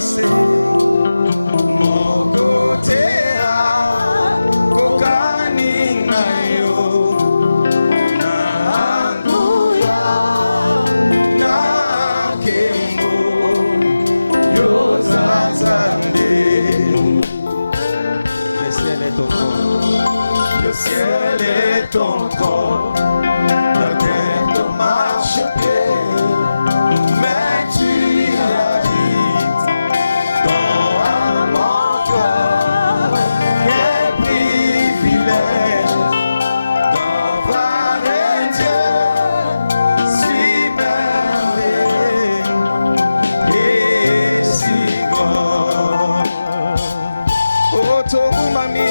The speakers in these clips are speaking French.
se mokotea kokani nayo na anguya na kembo yozazande. Le ciel est ton trône, le ciel est ton trône, la terre te marche-pied, mais tu y habites dans mon cœur. Quel privilège d'avoir un Dieu si merveilleux et si grand. Oh, Togu Mami,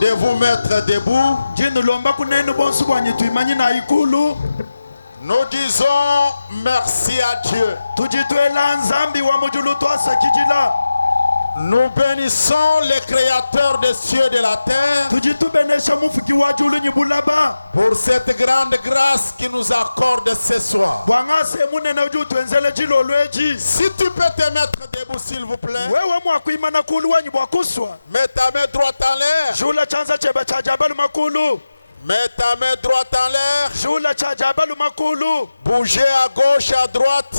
de vous mettre debout. Nous disons merci à Dieu. Nous bénissons le Créateur des cieux et de la terre pour cette grande grâce qu'il nous accorde ce soir. Si tu peux te mettre debout, s'il vous plaît. Mets ta main droite en l'air. Mets ta main droite en l'air. Bougez à gauche, à droite.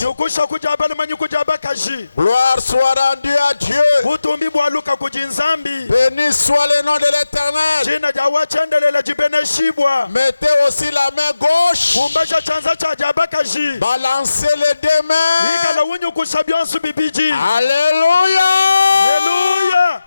Gloire soit rendue à Dieu. Béni soit le nom de l'Éternel. Mettez aussi la main gauche. Balancez les deux mains. Alléluia. Alléluia.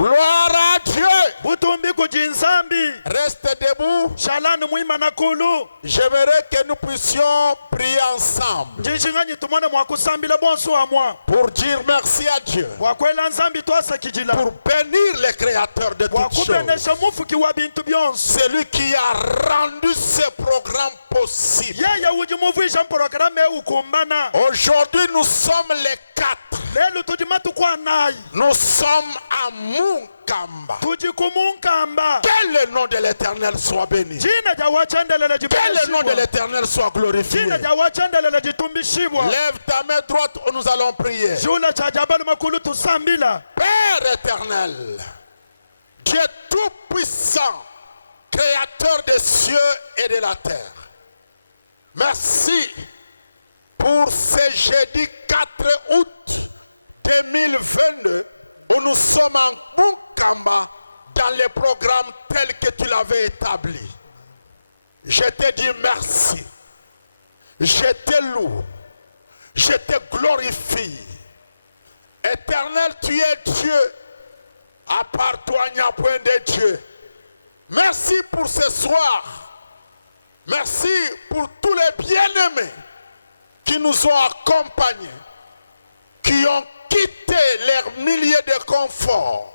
Gloire à Dieu. butumbi kujinsambi Reste debout. shalani mwima nakulu J'aimerais que nous puissions prier ensemble njishinganyi tumone mwakusambila bonso amwa pour dire merci à Dieu, bwakwela nzambi twasakijila pour bénir le Créateur de toutes choses. bwakubenesha mufuki wa bintu byonse Celui qui a rendu ce programme possible. yeye ujimuvuisha mporogramu eukumbana Aujourd'hui, nous sommes les 4. lelo tujima tukwa nayi Nous sommes à Munkamba. tujikumunkamba Que le nom de l'Éternel soit béni. jina ja wachendelele Que le nom de jibushibwa l'Éternel soit glorifié. jina ja wachendelele jitumbishibwa Lève ta main droite où nous allons prier. jula cha jabalu makulu tusambila Père éternel, Dieu tout-puissant, créateur des cieux et de la terre, merci pour ce jeudi 4 août 2022 où nous sommes en Munkamba dans les programmes tels que tu l'avais établi. Je te dis merci. Je te loue. Je te glorifie. Éternel, tu es Dieu. À part toi, il n'y a point de Dieu. Merci pour ce soir. Merci pour tous les bien-aimés qui nous ont accompagnés, qui ont quitté leurs milliers de conforts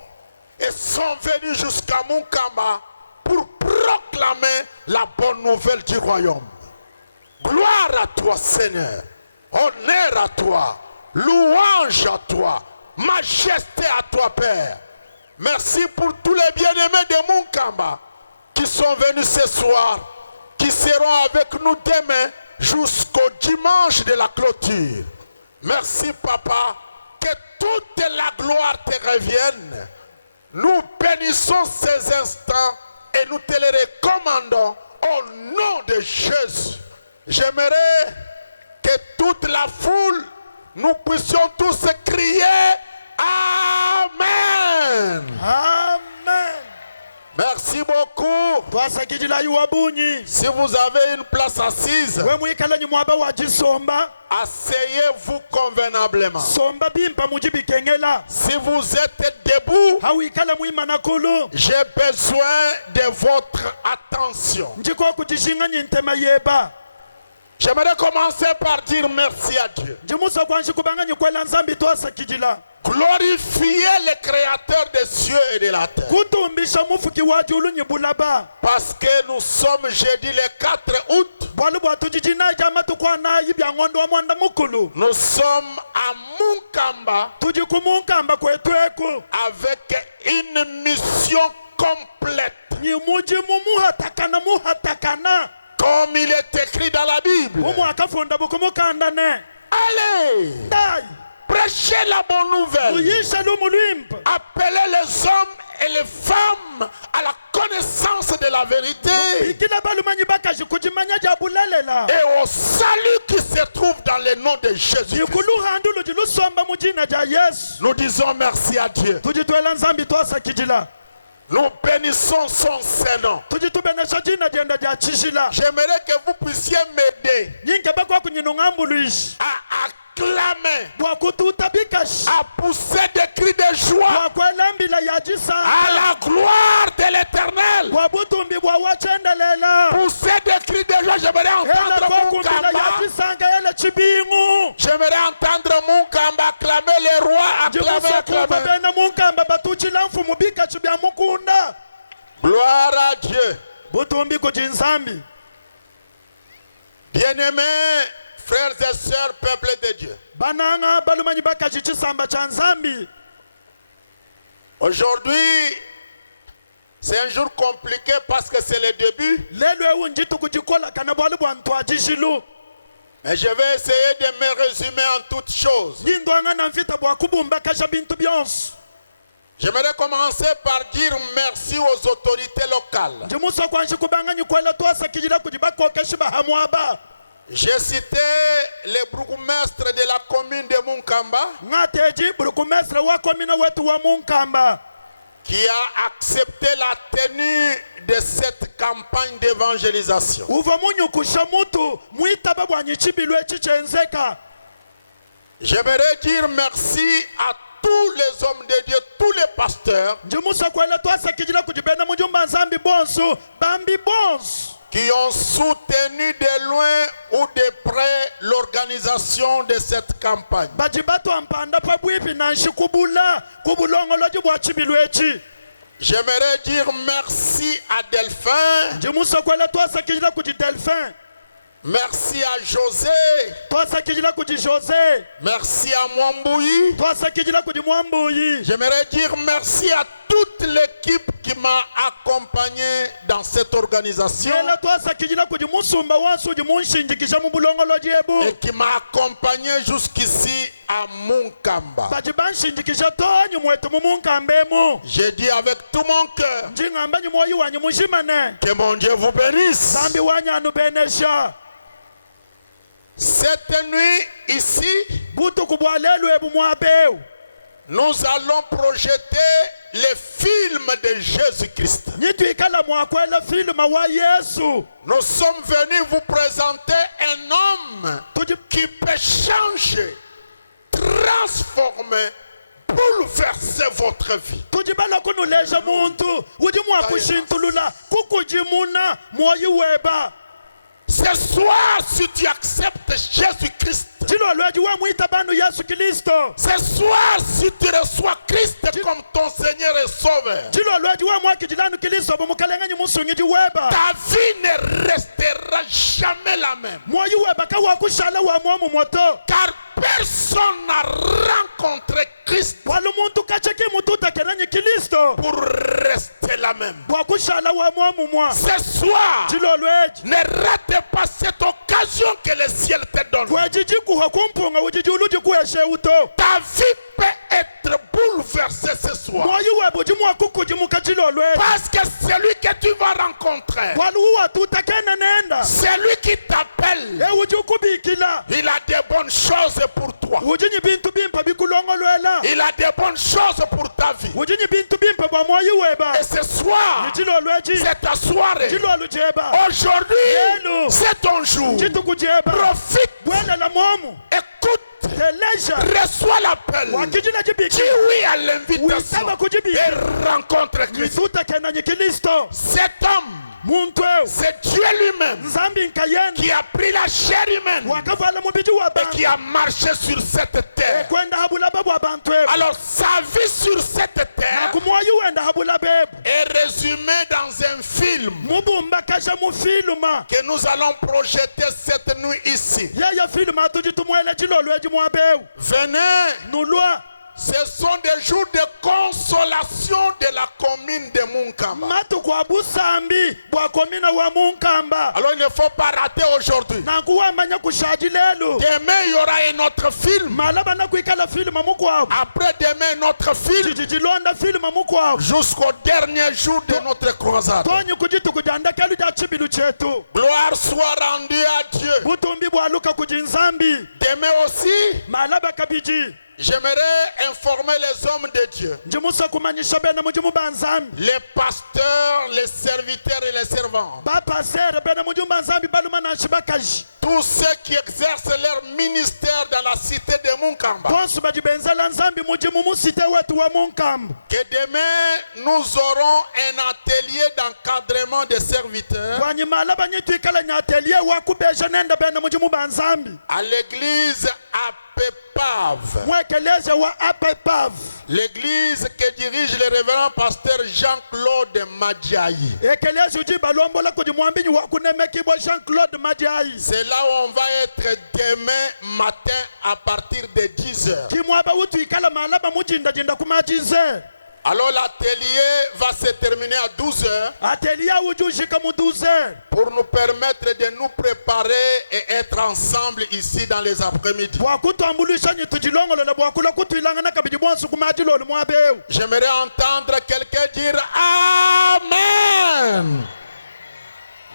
et sont venus jusqu'à Munkamba pour proclamer la bonne nouvelle du royaume. Gloire à toi, Seigneur. Honneur à toi. Louange à toi. Majesté à toi, Père. Merci pour tous les bien-aimés de Munkamba qui sont venus ce soir, qui seront avec nous demain jusqu'au dimanche de la clôture. Merci, Papa. Que toute la gloire te revienne. Nous bénissons ces instants et nous te les recommandons au nom de Jésus. J'aimerais que toute la foule, nous puissions tous crier Amen. amen Merci beaucoup. twasakijila iwabunyi Si vous avez une place assise, we mwikalanyi mwaba wajisomba asseyez-vous convenablement. somba bimpa mujibikengela Si vous êtes debout, hawikala mwima nakulu j'ai besoin de votre attention. njiko kujishinganyi ntema yeba J'aimerais commencer par dire merci à Dieu. njimuso kwanshi kubanganyi kwela nzambi twasakijila Glorifiez le Créateur des cieux et de la terre. kutumbisha mufuki wa julu nyibulaba Parce que nous sommes jeudi le 4 août. bwalu bwatujijina jama tukwa nayi bya ng'ondo wa mwanda mukulu Nous sommes à Munkamba tujikumunkamba kwetweku avec une mission complète. nyimuji muhatakana Comme il est écrit dans la Bible. umwakafunda bukumukandane Allez, dai prêchez la bonne nouvelle. uyisha lumulwimpa Appelez les hommes et les femmes à la connaissance de la vérité ikila balumanyi bakaji kujimanya jabulalela et au salut qui se trouve dans le nom de Jésus. ikuluhandulu jilusomba mujina ja Yesu Nous disons merci à Dieu. tujitwela nzambi twasakijila Nous bénissons son Saint-Nom. tujitubenesha jina jenda ja chishila J'aimerais que vous puissiez m'aider nyinke bakwa kunyinung'ambuluishi à acclamer, bwakututabikashi à pousser des cris de joie bwakwelambila ya à jisanga la gloire de l'Éternel. bwabutumbi bwawachendelela Pousser des cris de joie, j'aimerais ele entendre kokumbila ya Munkamba. jisanga ele chibingu J'aimerais entendre Munkamba acclamer les rois, acclamer, jimusokuva acclamer. bena munkamba batuchila mfumu bikachi bya mukunda Gloire à Dieu. butumbi kujinzambi Bien-aimés, frères et sœurs, peuple de Dieu. bananga balumanyi bakachi chisamba cha nzambi Aujourd'hui, c'est un jour compliqué parce que c'est le début. lelo ewu njitu kujikola kana bwalu bwa ntwajijilu Mais je vais essayer de me résumer en toutes choses. yindwanga na mfita bwa kubumba kasha bintu byonse J'aimerais commencer par dire merci aux autorités locales. njimuso kwanshi kubanganyi kwela twasakijila kujibakokeshi bahamwaba J'ai cité le bourgmestre de la commune de Munkamba ng'ateji burukumestre wa komina wetu wa munkamba qui a accepté la tenue de cette campagne d'évangélisation. uva munyukusha mutu mwitaba bwa nyichibilwe chichenzeka J'aimerais dire merci à tous les hommes de Dieu, tous les pasteurs njimusa kwela twasekijila kujibena mujumba nzambi bonso bambi bonso qui ont soutenu de loin ou de près l'organisation de cette campagne. bajibato ampanda pabwipi na nshikubula kubulongoloji bwa chibilwechi. J'aimerais dire merci à Delphin, njimusa kwela twasekijila kuji Delphin, merci à José, twasekijila kuji José, merci à Mwambuyi. twasekijila kuji Mwambuyi. J'aimerais dire merci à toute l'équipe qui m'a accompagné dans cette organisation yela twasekijila kuji musumba wansuji munshinjikisha mubulongoloji ebu et qui m'a accompagné jusqu'ici à Munkamba. bajibanshinjikisha tonyi mwetu mumunkambemu. J'ai dit avec tout mon cœur njingamba nyumoyi wanyu mushimane que mon Dieu vous bénisse. zambi wanyanu benesha. Cette nuit ici, butuku bwa lelu ebu mwabeu nous allons projeter les films de Jésus-Christ. nyitwikala mwakwela filma wa Yesu. Nous sommes venus vous présenter un homme qui peut changer, transformer, bouleverser votre vie. tujibala kunuleja muntu uji mwakushintulula kukujimuna mwoyi weba. Ce soir, si tu acceptes Jésus-Christ, chilo lweji we mwita banu Yesu Kristo. ce soir, si tu reçois Christ comme ton Seigneur et Sauveur, chilo lweji we mwakijilanu Kristo bumukalenganyi musungiji weba. ta vie ne restera jamais la même. mwoyi weba kawakushala wa mwomu moto. Car personne n'a rencontré Christ walu muntu kacheki mututa kenanyi Kristo pour rester la même. wakushala wa mwomu mwa. Ce soir, chilo lweji ne rate pas cette occasion que le ciel te donne. kwejiji kuha kumpunga ujiji uluji kuheshe uto. Ta vie peut être bouleversée ce soir. mwoyi weba uji mwakukujimuka chilo lweji. Parce que celui que tu vas rencontrer, walu uwa tuta kena nenda celui qui t'appelle, uji ukubikila il a de bonnes choses pour toi. ujinyi bintu bimpa bikulongolwela. Il a de bonnes choses pour ta vie. ujinyi bintu bimpa bwa mwoyi weba. Et ce soir, chilo lweji c'est ta soirée. chilo lujeba Aujourd'hui, Yelo. c'est ton jour. chitu kujeba Profite, bwelela mwomu écoute, teleja reçois l'appel. wakijila Dis jibiki oui à l'invitation Uitaba kujibika. et rencontre Christ. mituta kenanyi Kristo. Cet homme, muntu eu c'est Dieu lui-même nzambi nkayena qui a pris la chair humaine wakavala mubiji wa et bantu qui a marché sur cette terre. kwenda habulaba bwa bantu ebu Alors sa vie sur cette terre nakumwoyi wenda habulaba ebu est résumée dans un film mubumba kasha mufiluma que nous allons projeter cette nuit ici. yeye filuma tujitumwele chilo lweji mwabeu Venez, nulwa ce sont des jours de consolation de la commune de Munkamba. matu kwa busambi bwa komina wa Munkamba. Alors il ne faut pas rater aujourd'hui. nakuwamanya kushaji lelu Demain, il y aura un autre film. malaba nakuikala filima mukwabu Après demain, un autre film. jijilonda filima mukwabu Jusqu'au dernier jour de notre croisade. tonyi kujitu kujanda kelu ja chibilu chetu. Gloire soit rendue à Dieu. butumbi bwaluka kujinzambi Demain aussi, malaba kabiji j'aimerais informer les hommes de Dieu, njimusa kumanyisha bena mujimu banzambi les pasteurs, les serviteurs et les servants, bapasere bena mujimu banzambi baluma nanshi bakaji tous ceux qui exercent leur ministère dans la cité de Munkamba. bonsu bajibenzela nzambi mujimu musite wetu wa Munkamba. Que demain, nous aurons un atelier d'encadrement des serviteurs kwanyi malaba nyitwikala nyateliye wakubeja nenda bena mujimu banzambi à l'église à Pépave. mwekeleze wa apepav L'église que dirige le révérend pasteur Jean-Claude Madjayi. ekeleze uji balombola kuji mwambinyi wakunemekibwa Jean-Claude Madiayi. C'est là où on va être demain matin à partir de 10h. kimwaba utwikala malaba mujindajinda kumajize Alors l'atelier va se terminer à 12h ateliye ujujika mu 12h pour nous permettre de nous préparer et être ensemble ici dans les après-midi. bwakutwambulisha nyitujilongolola bwakula kutwilangana kabidi bwonsu kumajilolu mwabeu. J'aimerais entendre quelqu'un dire Amen.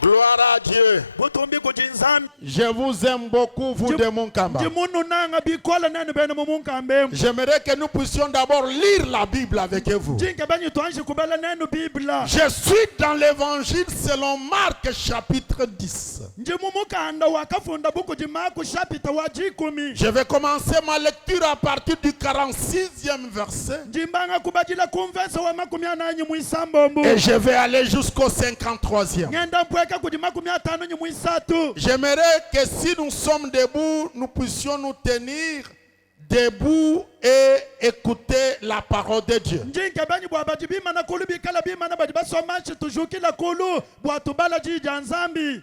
Gloire à Dieu. butumbi kujinzambi Je vous aime beaucoup, vous de Munkamba. ndimunu nanga bikola nani bene mumunkambe J'aimerais que nous puissions d'abord lire la Bible avec vous. jinke banyi twanshi kubala nenu bibla Je suis dans l'évangile selon Marc chapitre 10. ndimumukanda wakafunda buku jimaku shapita wajikumi Je vais commencer ma lecture à partir du 46e verset. ndimbanga kubajila kumvesa wa makumi ananyi muisambombu Et je vais aller jusqu'au 53e. ngenda mpweka kujimakumi atano nyi muisatu J'aimerais que si nous sommes debout, nous puissions nous tenir debout et écouter la parole de Dieu. njinke banyi bwabaji bimana kulu bikala bimana baji basomashi tujukila kulu bwatubala jija nzambi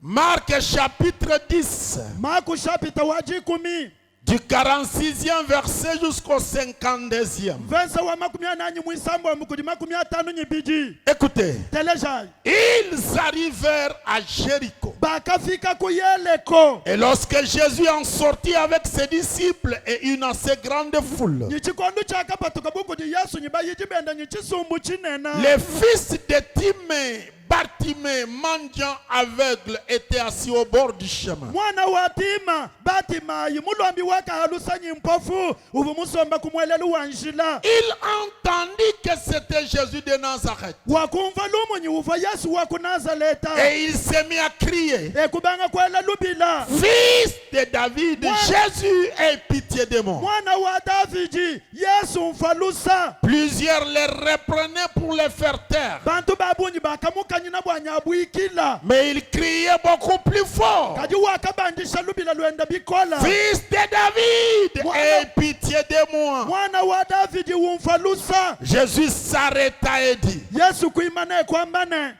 Marc chapitre 10, maku shapita wajikumi du 46e verset jusqu'au 52e. vensa wa makumi ananyi muisambombu kujimakumi atano nyi biji Écoutez, telejai ils arrivèrent à Jéricho. bakafika kuyeleko Et lorsque Jésus en sortit avec ses disciples et une assez grande foule, nyichikondo chakapatuka buku ji yesu nyibayijibenda nyichisumbu chinena les fils de Timée, Bartimée, mendiant aveugle, étaient assis au bord du chemin. mwana wa tima batimayi mulombi wakahalusanyi mpofu ubu musomba kumwelelu wa njila Il entendit que c'était Jésus de Nazareth. wakumva lumunyi uva yesu wa ku nazaleta Et il s'est mis à crier, ekubanga kwela lubila Fils de David, Jésus, aie pitié de moi. mwana wa davidi yesu mfalusa Plusieurs les reprenaient pour les faire taire. bantu babunyi bakamukanyi na bwanya abwikila Mais il criait beaucoup plus fort, kaji wakabandisha lubila lwenda bikola Fils de David, Voilà. aie pitié de moi. mwana wa davidi wumfalusa Jésus s'arrêta et dit, yesu kuimana ekwambane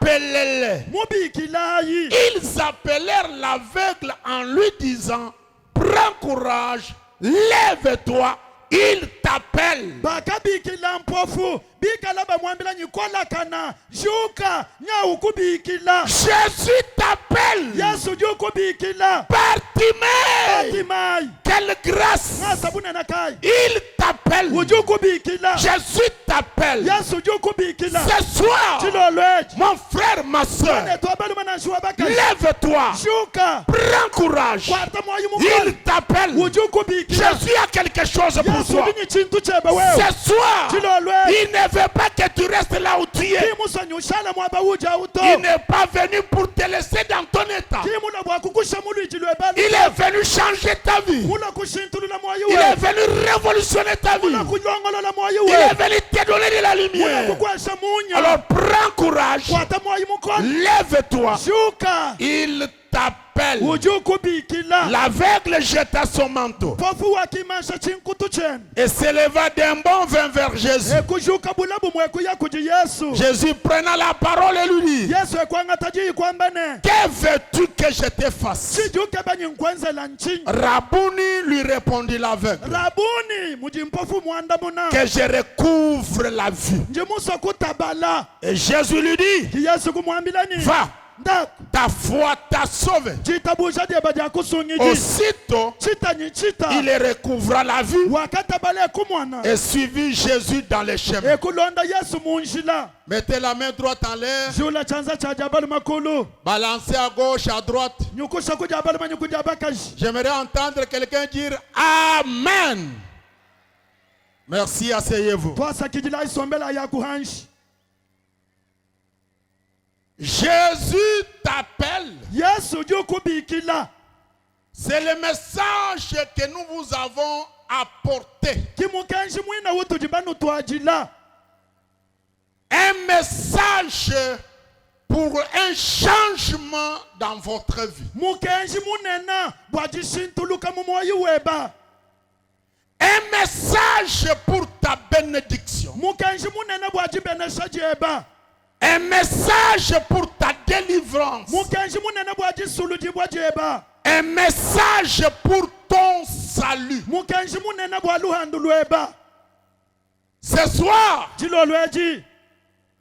appelez-les. mubikilayi Ils appelèrent l'aveugle en lui disant, prends courage, lève-toi, il t'appelle. bakabikila mpofu bikala bamwambila nyikolakana juka nyawukubikila Jésus t'appelle. yesu jukubikila Bartimée, batimayi quelle grâce. ngasabunena kai Il t'appelle. ujukubikila Jésus t'appelle. yesu jukubikila Ce soir, chilolweji mon frère, ma soeur, netwabalumanashuwa bakali lève-toi, juka prends courage. kwata mwoyi Il mukoli t'appelle. ujukubikila Jésus a quelque chose pour yesu toi. binyi chintu chebe wewe Ce soir, chilolweji il ne veut pas que tu restes là où tu es. kimusonyushala mwaba uja uto Il n'est pas venu pour te laisser dans ton état. kimula bwakukusha mulwiji lwebalu Il est venu changer ta vie. mula kushintulula mwoyi Il we est venu révolutionner ta vie. mula kulongolola mwoyi Il we est venu te donner de la mula lumière. kukwesha munya Alors prends courage, kwata mwoyi mukoli lève-toi. shuka Il t'appelle. ujukubikila L'aveugle jeta son manteau pofu wakimasha chinkutu chene et s'éleva d'un bond vers Jésus. ekujuka bulabu mwekuya kuji yesu Jésus prenant la parole et lui dit, yesu ekwangataji ikwambane que veux-tu que je te fasse? chijuke banyi nkwenzela nchinyi Rabouni, lui répondit l'aveugle, rabuni muji mpofu mwanda muna que je recouvre la vue. njimuso kutabala Et Jésus lui dit, yesu kumwambilani va, ndaku ta foi t'a sauvé. chitabusha dyeba dya kusungiji Aussitôt, chitanyi chita il recouvra la vue wakatabala ekumwana et suivit Jésus dans les chemins. ekulonda yesu munjila Mettez la main droite en l'air, jula chanza cha jabalu makulu balancez à gauche, à droite. nyukusha kujabalu manyukuja bakaji J'aimerais entendre quelqu'un dire Amen. Merci, asseyez-vous. twasakijila isombela ya kuhanshi Jésus t'appelle. yesu jukubikila C'est le message que nous vous avons apporté. kimukenji mwina wutujibanu twajila Un message pour un changement dans votre vie. mukenji munena bwajishintuluka mumoyi weba Un message pour ta bénédiction. mukenji munena bwajibenesha jeba Un message pour ta délivrance. mukenji munena bwajisuluji bwajeba Un message pour ton salut. mukenji munena bwaluhandu lweba Ce soir, jilolweji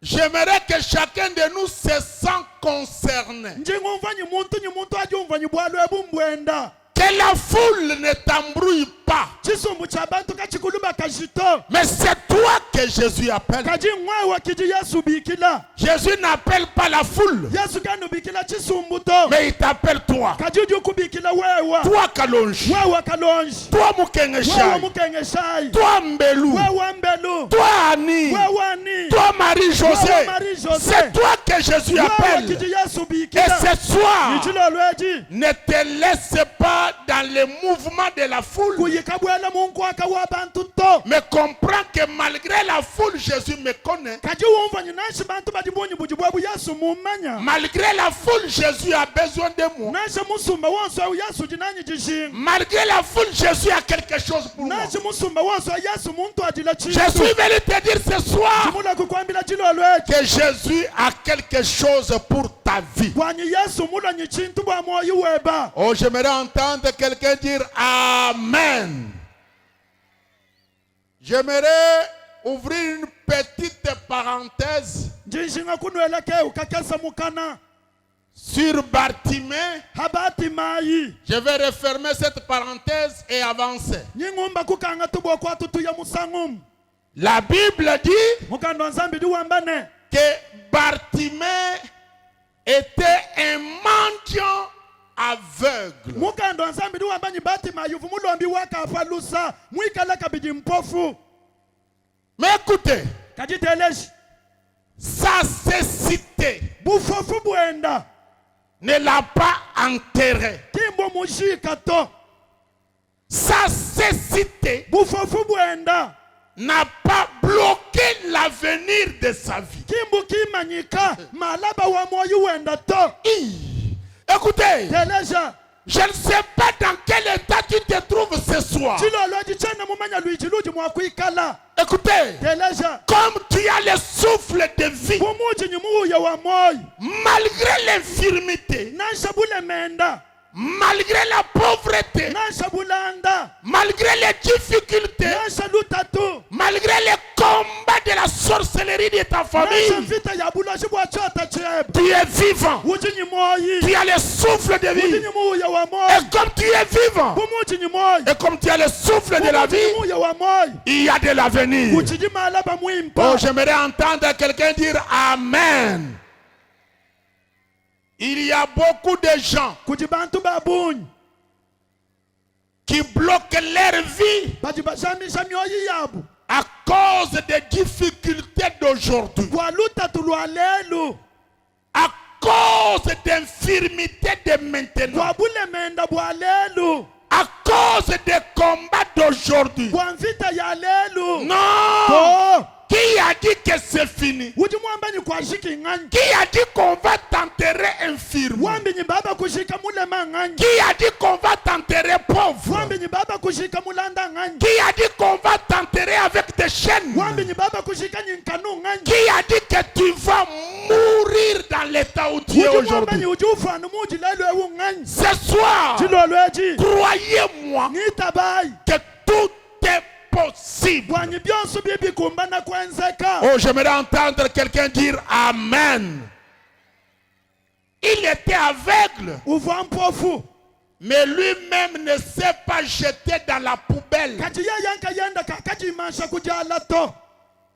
j'aimerais que chacun de nous se sent concerné. njingumva nyi muntu ajumva nyi bwalwebu mbwenda Que la foule ne t'embrouille pas. chisumbu cha bantu kachikuluma kashito Mais c'est toi que Jésus appelle. kaji ng'wewa kiji yesu bikila Jésus n'appelle pas la foule, yesu kanu bikila chisumbu to mais il t'appelle toi. kaji uju kubikila wewa Toi Kalonji. wewa kalonji Toi wewa Mukengeshai. mukengeshayi Toi Mbelou. wewa mbelu Toi Annie. wewa ni Toi Marie-José. wewa Marie-José. C'est toi que Jésus wewa appelle. kiji yesu Et bikila ce soir, nichilo lweji ne te laisse pas dans le mouvement de la foule. kuyikabwela mungu akawa bantu to Mais comprends que malgré la foule, Jésus me connaît. kaji wumva nyinanshi bantu badibunyi bujibwebu yesu mumanya Malgré la foule, Jésus a besoin de moi. nashe musumba wonso yesu jinanyi jishinga Malgré la foule, Jésus a quelque chose pour moi. nashe musumba wonso yesu muntu adila Je chintu suis venu te dire ce soir jimula kukwambila chilo lweji que Jésus a quelque chose pour ta vie. bwanyi yesu mulanyi chintu bwa moyo weba Oh, j'aimerais entendre quelqu'un dire Amen. J'aimerais ouvrir une petite parenthèse njishinga kunwelekeu kakesa mukana sur Bartimée. habati mayi Je vais refermer cette parenthèse et avancer. nying'umba kukanga tubwa kwa tutuya musangum La Bible dit mukando nzambi diwambane que Bartimée était un mendiant aveugle. mukando nzambi diwambanyi bati mayi vumulombi wakafalusa mwikala kabidi mpofu Mais écoutez, kajiteleshi sa cécité bufofu bwenda ne l'a pas enterré. kimbo mushika to Sa cécité bufofu bwenda n'a pas bloqué l'avenir de sa vie. kimbu kimanyika malaba wa moyo wenda to Écoutez, teleja je ne sais pas dans quel état tu te trouves ce soir. chiloloji chena mumanya luiji luji mwakwikala Écoutez, teleja comme tu as le souffle de vie, bumuji nyimuuya wa moyo malgré l'infirmité, nanshabule menda malgré la pauvreté, nanshabulanda malgré les difficultés, nanshalutatu malgré les combats de la sorcellerie de ta famille, nanshavita ya buloshi bwa chota cheba tu es vivant. uji nyimoyi Tu as le souffle de uji vie. nyimuuya wa Et moyo comme tu es vivant, bumuji nyimoyi et comme tu as le souffle de la bumuji vie, nyimuuya wa moyo il y a de l'avenir. uchiji malaba mwimpa Oh, j'aimerais entendre quelqu'un dire Amen. Il y a beaucoup de gens kuti bantu babunyi qui bloquent leur vie bajibashamisha myoyi yabu à cause des difficultés d'aujourd'hui, bwa lutatu lwa lelu à cause d'infirmités de maintenant, bwa bulemenda bwa lelu à cause des combats d'aujourd'hui. bwa mvita ya lelu Non! to Qui a dit que c'est fini? uji mwambanyi kwashika ing'anyi Qui a dit qu'on va t'enterrer infirme? wambinyi baba kushika mulema ng'anyi Qui a dit qu'on va t'enterrer pauvre? wambinyi baba kushika mulanda ng'anyi Qui a dit qu'on va t'enterrer avec des chaînes? wambinyi baba kushika nyinkanu ng'anyi Qui a dit que tu vas mourir dans l'état où tu es uji mwambanyi aujourd'hui? uji ufanu muji lelu ewu ng'anyi Ce soir, chilolweji croyez-moi ng'itabayi que tout est possible. bwanyi byonso bibikumbana kwenzeka Oh, j'aimerais entendre quelqu'un dire Amen. Il était aveugle, uva mpofu mais lui-même ne s'est pas jeté dans la poubelle. kati ye yankayenda kakajimansha kujala to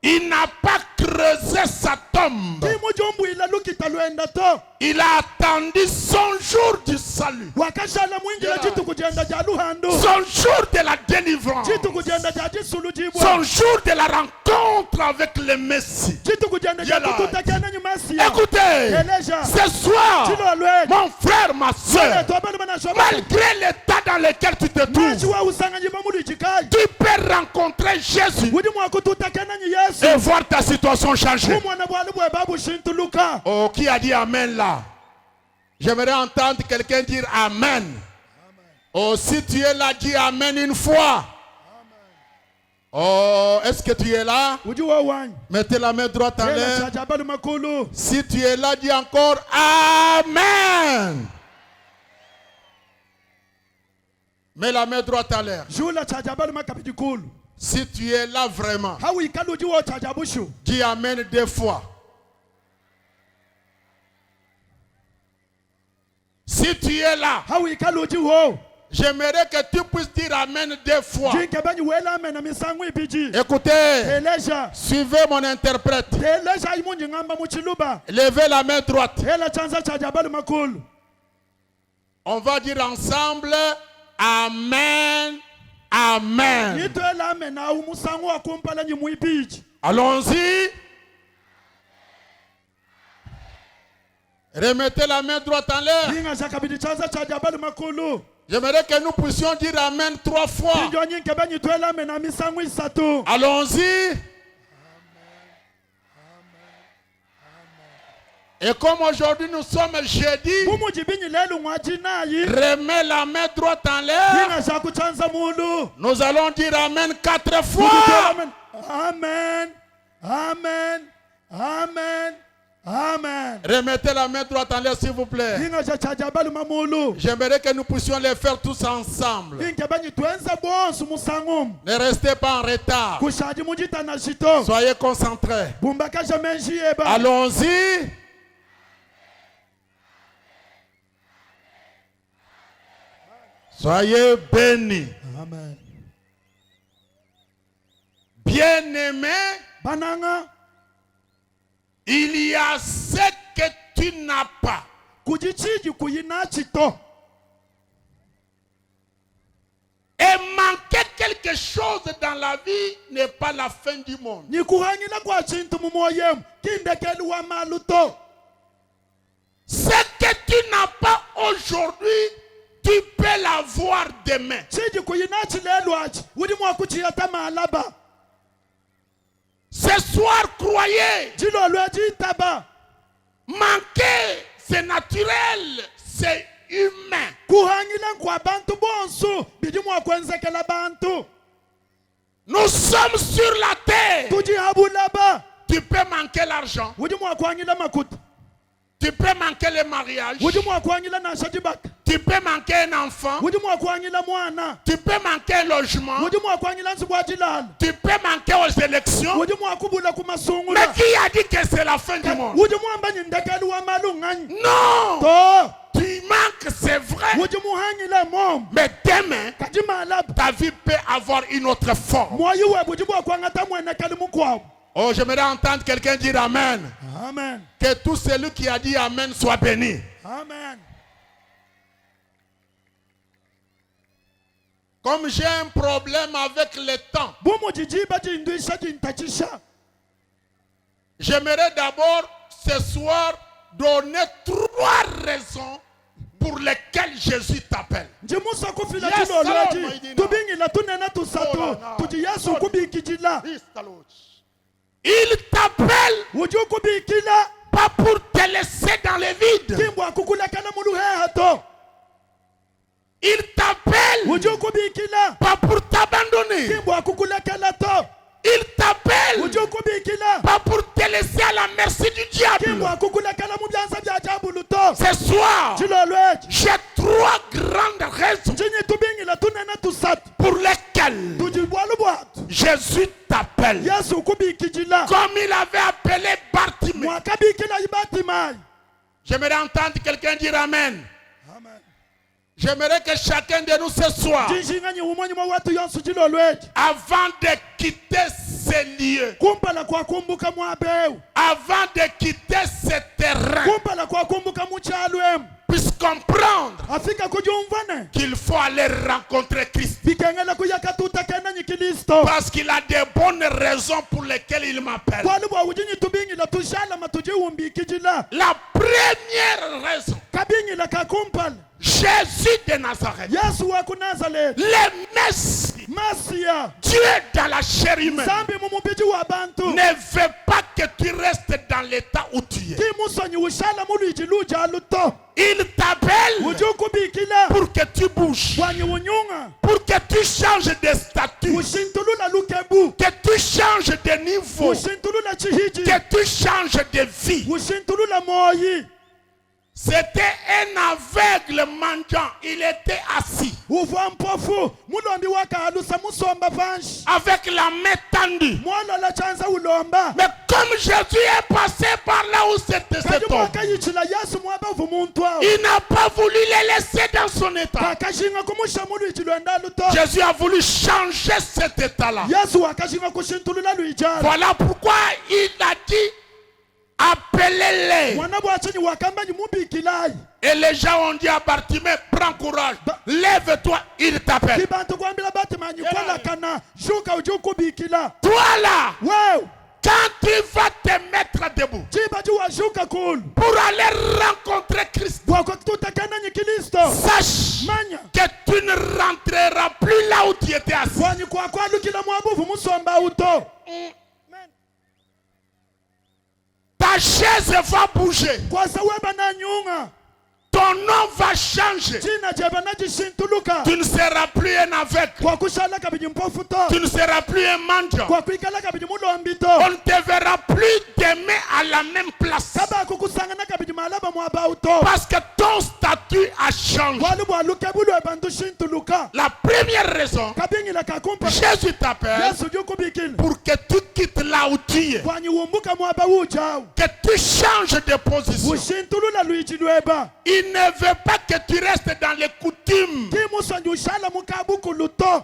Il n'a pas creusé sa tombe. kimujumbwila lukita lwenda to Il a attendu son jour du salut, wakashala mwinjila jitu kujenda ja luhandu son jour de la délivrance, jitu kujenda ja jisulu jibwa son jour de la rencontre avec le Messie. jitu kujenda ja Yala. kututakana nyumasiya Écoutez, eleja ce soir, chilolweji mon frère, ma soeur, malgré l'état dans lequel tu te trouves, nachiwa usanganyiba mulijikayi tu peux rencontrer Jésus udi mwakututakana nyi yesu et voir ta situation changer. umwana bwali bweba bushintuluka Oh, qui a dit Amen là? J'aimerais entendre quelqu'un dire Amen. Oh, si tu es là, dis Amen une fois. Oh, est-ce que tu es là? uji wowanyi Mettez la main droite en ela l'air. chajabalu makulu Si tu es là, dis encore Amen. Mets la main droite en l'air. jula chajabalu makabijikulu Si tu es là vraiment, hawikala uji wo chajabushu dis Amen 2 fois. Si tu es là, hawikala uji wo J'aimerais que tu puisses dire Amen 2 fois. Jinkebe nyiwela amen na misango ibiji. Écoutez, Eleja. suivez mon interprète. Eleja imunji ngamba muchiluba. Levez la main droite. Ele chanza cha jabalu makulu. On va dire ensemble Amen, Amen. Yitwela amen na umusango akumpala nyimuibiji. Allons-y. Remettez la main droite en l'air. Yinga shakabidi chanza cha jabalu makulu. J'aimerais que nous puissions dire Amen 3 fois. Ndio nyinkebe nyitwela amen na misango isatu. Allons-y. Et comme aujourd'hui nous sommes jeudi, Bumujibinyi lelu ngwajinayi. remets la main droite en l'air. Yinga shakuchanza mulu. Nous allons dire Amen 4 fois. Amen. Amen. Amen. Amen. Amen. Remettez la main droite en l'air s'il vous plaît. Yinga shachajabalu mamulu. J'aimerais que nous puissions les faire tous ensemble. Yinkebe nyitwenza bonsu musangum. Ne restez pas en retard. Kushaji mujita na shito. Soyez concentrés. Bumbaka jamenji eba. Allons-y. Soyez bénis. Amen. Bien-aimé, Bananga. il y a ce que tu n'as pas. Kujichiji kuyina chito. Et manquer quelque chose dans la vie n'est pas la fin du monde. Ni kuhangila kwa chintu mumoyem. Kindekeli wa maluto. Ce que tu n'as pas aujourd'hui, tu peux l'avoir demain. Chiji kuyina chilelu achi. Udi mwa kuchiyata malaba. Ce soir, croyez, Jilo lweji itaba. manquer, c'est naturel, c'est humain. Kuhangila kwa bantu bonsu. Bidi mwa kwenzekela bantu. Nous sommes sur la terre. Tuji habulaba. Tu peux manquer l'argent, Udi mwa kuhangila makuta. tu peux manquer le mariage, Udi mwa kuhangila na shajibaka. tu peux manquer un enfant, Udi mwa kuhangila mwana. tu peux manquer un logement, Udi mwa kuhangila nsibwajilala. tu peux manquer aux élections. Udi mwa kubula Mais kumasungula. qui a dit que c'est la fin du monde? Udi mwa mbanyi ndekeli wa malungani. Non, To. tu manques, c'est vrai. Udi muhangila mom. Mais demain, Kajima alaba. ta vie peut avoir une autre forme. Moyi we budi mwa kuhangata mwenekeli mukwawo. Oh, j'aimerais entendre quelqu'un dire Amen. Amen. Que tout celui qui a dit Amen soit béni. Amen. Comme j'ai un problème avec le temps, Bumujijiba jinduisha jintachisha. j'aimerais d'abord ce soir donner 3 raisons pour lesquelles Jésus t'appelle. Njimusa kufila Yes, jilo Lord, lweji. Maidina. Tubingila tunena tusatu. Oh, no. Tuji Yesu kubikijila. Il t'appelle Uju kubikila. pas pour te laisser dans le vide. Kimbwa kukulekana mulu hehato. Il t'appelle Uju kubikila. pas pour t'abandonner. Kimbwa kukulekana to. Il t'appelle Uju kubikila. pas pour te laisser à la merci du diable. Kimbwa kukulekana mubyanza bya jabulu to. Ce soir, Jilo lweji. j'ai 3 grandes raisons Njinyi tubingila tunena tusatu. pour lesquelles Tuji bwalu bwatu. Jésus t'appelle. Yesu kubikijila. Comme il avait appelé Bartimée. Mwakabikila ibatimai. J'aimerais entendre quelqu'un dire Amen. Amen. J'aimerais que chacun de nous ce soir, Jinjinganyi umonyi mwa watu yonsu jilo lweji. avant de quitter ce lieu, Kumpala kwa kumbuka mwabeu. avant de quitter ce terrain, Kumpala kwa kumbuka muchalwem. puisse comprendre Afika kujumvane. qu'il faut aller rencontrer Christ. Bikengela kuyakatuta kena nyikilisto. Parce qu'il a des bonnes raisons pour lesquelles il m'appelle. Kwalu bwa ujinyi tubingila tushala matuji umbikijila. La première raison, Kabinyi la kakumpala. Jésus de Nazareth, Yesu wa kunazale. le Messie, Masia. Dieu dans la chair humaine, Zambi mumubiji wa bantu. ne veut pas que tu restes dans l'état où tu es. Ki musonyi ushala muluiji luja aluto. Il t'appelle Uju kubikila. pour que tu bouges, Wanyi unyunga. pour que tu changes de statut, Ushintulula lukebu. que tu changes de niveau, Ushintulula chihiji. que tu changes de vie. Ushintulula moyi. C'était un aveugle mendiant, il était assis. uvwa mpofu mulombi wakahalusa musomba vanji avec la main tendue. mwalola chanza ulomba Mais comme Jésus est passé par là où c'était cet homme, kayichila yesu mwaba uvu muntu awo il n'a pas voulu les laisser dans son état. kakashinga kumusha mulu ichilwenda luto Jésus a voulu changer cet état-là. yesu wakashinga kushintulula luijala Voilà pourquoi il a dit appelez-les. mwana bwachenyi wakambanyi mubikilai Et les gens ont dit à Bartimée, prends courage, lève-toi, il t'appelle. kibantu kwambila batimanyi kolakana juka uji ukubikila Toi là, wewe quand tu vas te mettre debout chiba ji washuka kulu pour aller rencontrer Christ, bwakotutakana kristo sache manya que tu ne rentreras plus là où tu étais assis. wanyi kwakwalukila mwabuvu musomba uto Ta chaise va bouger. kwasa weba na nyunga Ton nom va changer. jina jeba na jishintuluka Tu ne seras plus un aveugle. kwa kushala kabiji mpofu to Tu ne seras plus un mendiant. kwa kuikala kabiji mulombi to On ne te verra plus demain à la même place. kaba kukusangana kabiji malaba mwaba uto Parce que ton statut a changé. wali bwaluke bulwe bantu shintuluka La première raison, kabingila kakumpa Jésus t'appelle yesu jukubikila pour que tu quittes là où tu es. wanyi wumbuka mwaba ujawu Que tu changes de position. ushintulula luijilweba Il ne veut pas que tu restes dans les coutumes. kimusonyi ushala mukabuku luto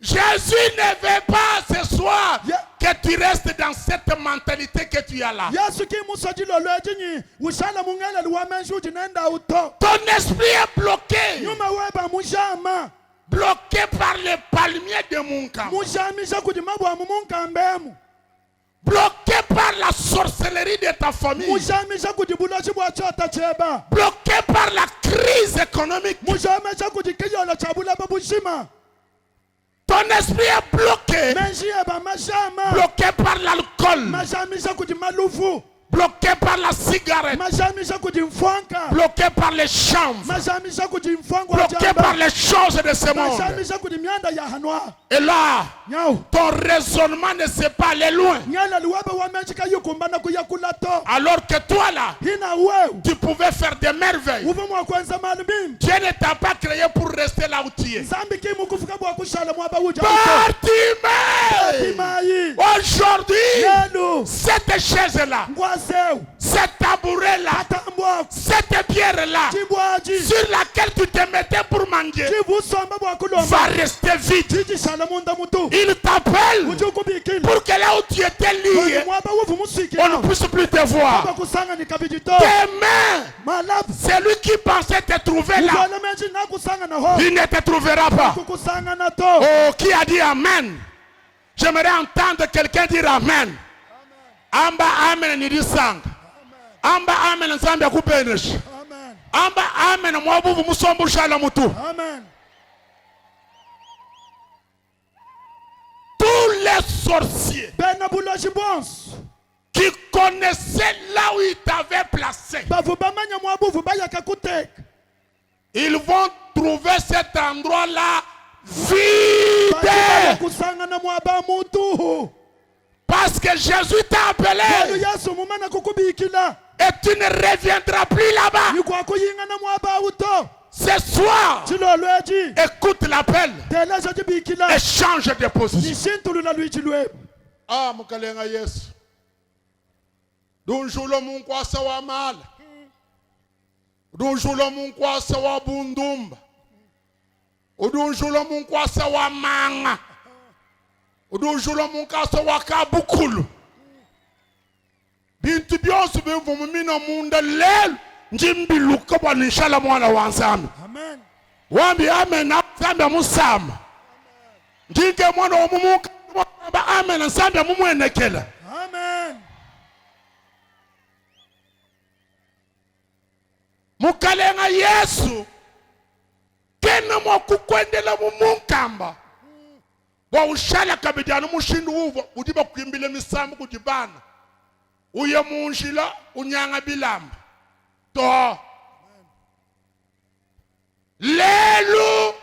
Jésus ne veut pas ce soir Yeah. que tu restes dans cette mentalité que tu as là. yesu kimusoji lolwejinyi ushala mungela luwamenji ujinenda uto Ton esprit est bloqué. nyuma weba mujama Bloqué par les palmiers de Munka. mujamisha kudimabwa mumunkambemu Bloqué par la sorcellerie de ta famille. mujamisha kudibuloshi bwa chota cheba Bloqué par la crise économique. mujamisha kudikiyolo chabula babushima Ton esprit est bloqué. menji eba mashama Bloqué par l'alcool. majamisha kudimalufu Bloqué par la cigarette. majamisha kudimfwanka Bloqué par les chambres. majamisha kudimfwangwa Bloqué par les choses de ce monde. majamisha kudimyanda ya hanwa Et là, nyau ton raisonnement ne sait pas aller loin. nyala liwebe wamenji kayikumbana kuyakulato Alors que toi là, hina wewe tu pouvais faire des merveilles. uve mwakwenza malumini Dieu ne t'a pas créé pour rester là où tu es. zambi kimu kufika bwa kushala mwaba uja Bartimée! timayi Aujourd'hui, lelu cette chaise-là, ngwasewu cet tabouret-là, atambwa cette pierre-là, chibwaji sur laquelle tu te mettais pour manger, chibusomba bwa va kulomba rester vide. chichishala munda mutu Il t'appelle ujukubikile pour que là où tu étais lié, mwaba uvu on ne musikila puisse plus te voir. kusanga ni kabijito Demain, malabu celui qui pensait te trouver là, uvole menji nakusanga na ho il ne te trouvera pas. kukusanga na to Oh, qui a dit Amen? J'aimerais entendre quelqu'un dire Amen. Amba Amen ni disang. Amba Amen nzambe akupenesh. amen Amba Amen mwabubu musombu shala mutu. amen Tous les sorciers bena buloshi bonso qui connaissaient là où il t'avait placé, bavu bamanya mwabuvu bayaka kuteka ils vont trouver cet endroit-là Bati vide. kusanga na mwaba mutu Parce que Jésus t'a Lelo appelé yesu mumana kukubikila et tu ne reviendras plus là-bas. nikwa kuyinga na mwaba uto Ce soir, chilolweji écoute l'appel telezo jibikila et change de position. nishintulula lwichilwebu Ah, mukalenga Yesu. Dunjulo munkwasa wa mala. Dunjulo munkwasa wa bundumba. Udunjulo munkwasa wa manga. Udunjulo munkwasa wa kabukulu. Bintu byose bivumu mina munda lelo njimbiluka bwana inshallah mwana wa nzambe. amen Wambi amen na nzambe musamba. Ndike mwana wa mumuka amen nzambe mumwenekela. amen Mukalenga Yesu kena mwakukwendela mumunkamba wa ushala kabijana mushindu uvo udiba kuimbile misambu kujibana uye munjila unyanga bilamba to lelu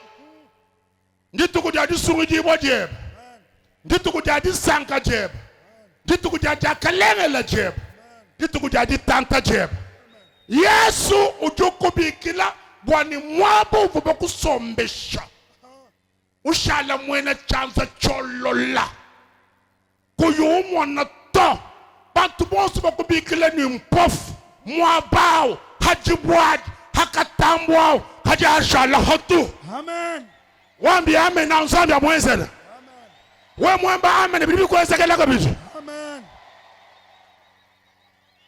nditu kujadi sungu jibo jeba nditu kujadi sanka jeba nditu kujadi akalengela jeba nditu kujadi tanta jeba Yesu ujukubikila bwani mwabo vuba kusombesha ushala mwena chanza cholola kuyumwa to bantu bonse bakubikile ni mpofu mwabao hajibwadi hakatambwao hajashala hotu. Amen. Wambi amen na nzambi amwezela. We mwamba amen bibi kwezekela kabisa. Amen.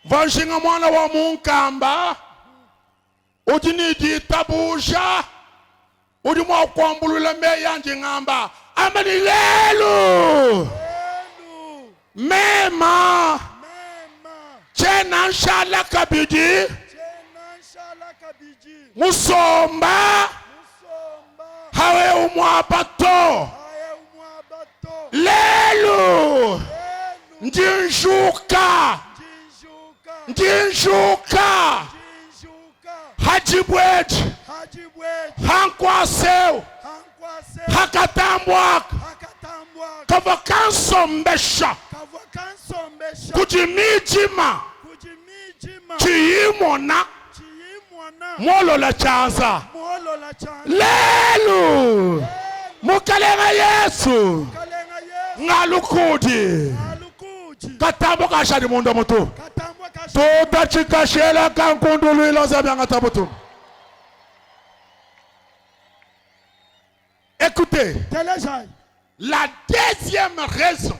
Vanshinga mwana wa munkamba udini ditabusha udi mwa kwambulula meyanje ngamba amen lelu mema chena nshala kabidi musomba hawe umwabato lelu njinjuka hajibweji hankwaseu hakatambwak kava kansombesha kujimijima chiyimona mwolola chanza lelu mukalenga Yesu ngalukudi katambo kashadi mundo mutu tota chikashela kankundulu iloza byanga tabutu. Écoutez, la deuxième raison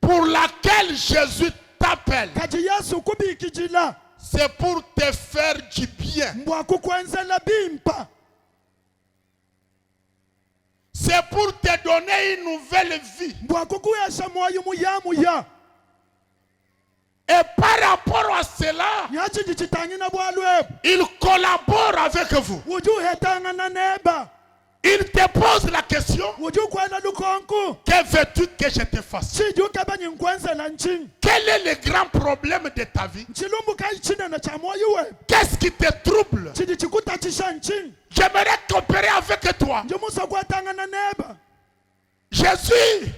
pour laquelle Jésus t'appelle, c'est pour te faire du bien. C'est pour te donner une nouvelle vie. Et par rapport à cela, il collabore avec vous. Il te pose la question, que veux-tu que je te fasse? Quel est le grand problème de ta vie? Qu'est-ce qui te trouble? J'aimerais coopérer avec toi. Jésus,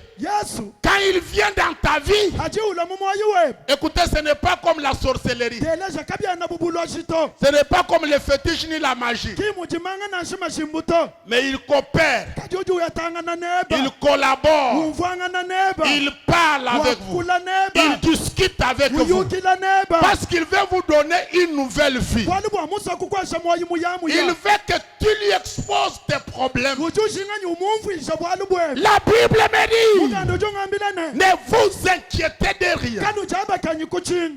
quand il vient dans ta vie, écoutez, ce n'est pas comme la sorcellerie. Ce n'est pas comme le fétiche ni la magie. Mais il coopère. Il collabore. Il parle avec vous. Il discute avec vous. Parce qu'il veut vous donner une nouvelle vie. Il veut que tu lui exposes tes problèmes. La Bible me dit, ne vous inquiétez de rien,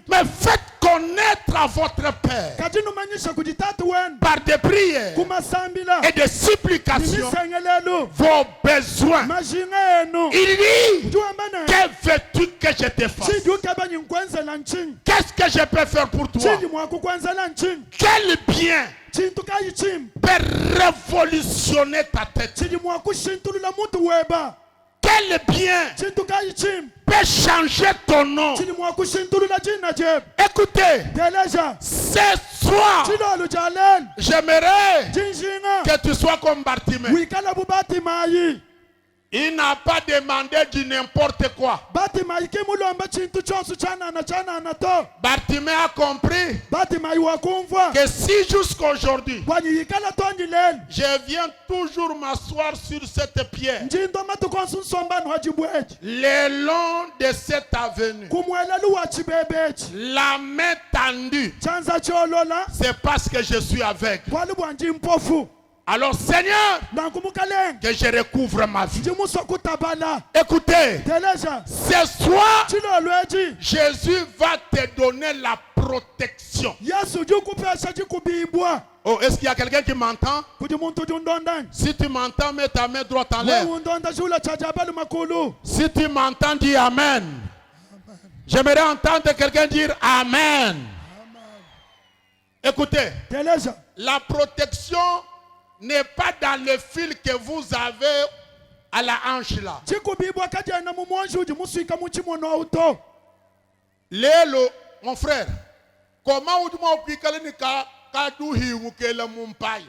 mais faites connaître à votre Père par des prières et des supplications vos besoins. Il dit, que veux-tu que je te fasse? Qu'est-ce que je peux faire pour toi? Quel bien peut révolutionner ta tête? Quel bien peut changer ton nom? Écoutez, ce soir, j'aimerais que tu sois comme Bartimée. Il n'a pas demandé du n'importe quoi. Bartimée a compris que si jusqu'aujourd'hui je viens toujours m'asseoir sur cette pierre le long de cette avenue, la main tendue, c'est parce que je suis aveugle. Alors Seigneur, que je recouvre ma vie. Écoutez, ce soir, Jésus va te donner la protection. Oh, est-ce qu'il y a quelqu'un qui m'entend? Si tu m'entends, mets ta main droite en l'air. Si tu m'entends, dis Amen. J'aimerais entendre quelqu'un dire Amen. Écoutez, la protection n'est pas dans le fil que vous avez à la hanche là. Lélo, mon frère, comment vous dites que kaduhi mukela mumpai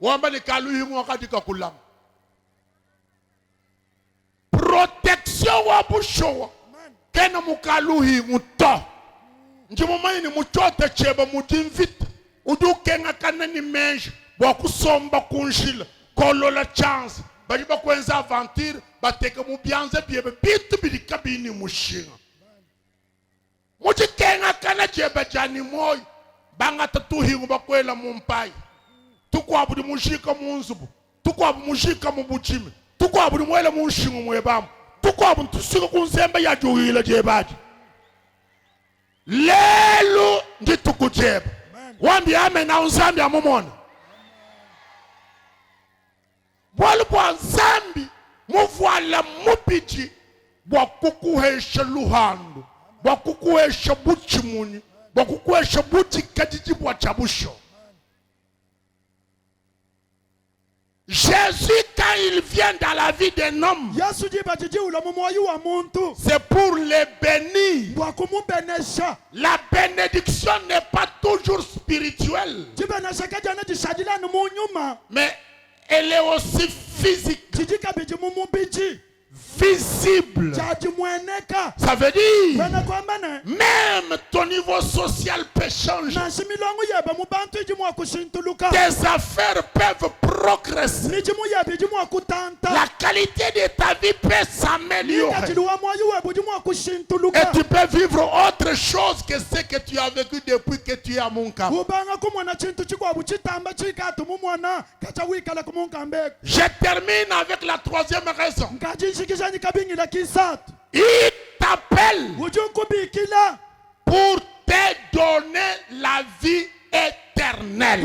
wamba ni kaluhi mwakadika kulam protection wa bushowa kena mukaluhi muto njimumai ni muchote cheba mudimvit udukenga kanani menje bokusomba kunjila kolola chance bali bakwenza aventure bateka mu byanze byebe bitu bilikabini mushinga muchikenga kana jebe jani moyo banga tatuhingu bakwela mumpai tukwabudi mushika munzubu tukwabu mushika mubuchime tukwabu mwele mushinga mwebamu tukwabu tusika kunzembe ya juhila jebaji lelo nditukujeba wambi amen na unzambi amumona bwa nzambi muvuala mupiji bwa kukuhesha luhando bwa kukuhesha buchimuni bwa kukuhesha buchi kajiji bwa chabusho. Jésus, quand il vient dans la vie d'un homme, c'est pour le bénir. La bénédiction n'est pas toujours spirituelle, mais elle est aussi physique, visible. Ça veut dire même ton niveau social peut changer. Tes affaires peuvent progresser. La qualité de ta vie peut s'améliorer. Et tu peux vivre autre chose que ce que tu as vécu depuis que tu es à Monka. Je termine avec la troisième raison. Il t'appelle pour te donner la vie éternelle.